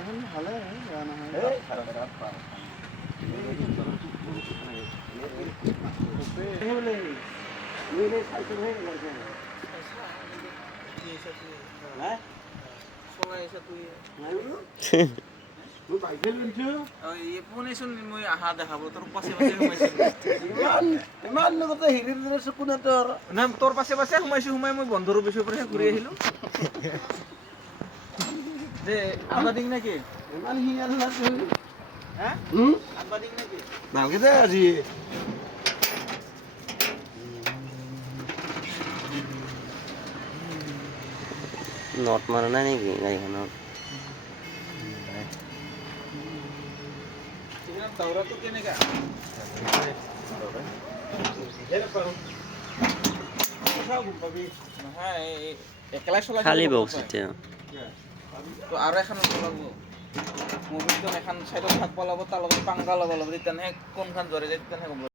এখন ভালে বেয়া নহয় মই আহা দেখাব তোৰ পাছে পাছে ইমান লগতে হিৰিৰ দৰে চকু না তোৰ নাই তোৰ পাছে পাছে সোমাই মই বন্ধৰ অফিচৰ পৰা ঘূৰি আহিলো যে আনবা দিম নেকি ইমান হিয়াল না তুই হা আনবা দিম নেকি ভালকে দে আজি নট মাৰা নাই নেকি গাড়ীখনত দৌৰাটো কেনেকা নহয় একেলাই চলাই খালী বক্স এতিয়া তো আৰু এখন চলাব মোবাইলটো এখন চাইডত থাকব লাগিব তাৰ লগত পাংকা ল'ব লাগিব তেতিয়াহে কোনখন জৰে যায় তেতিয়াহে গম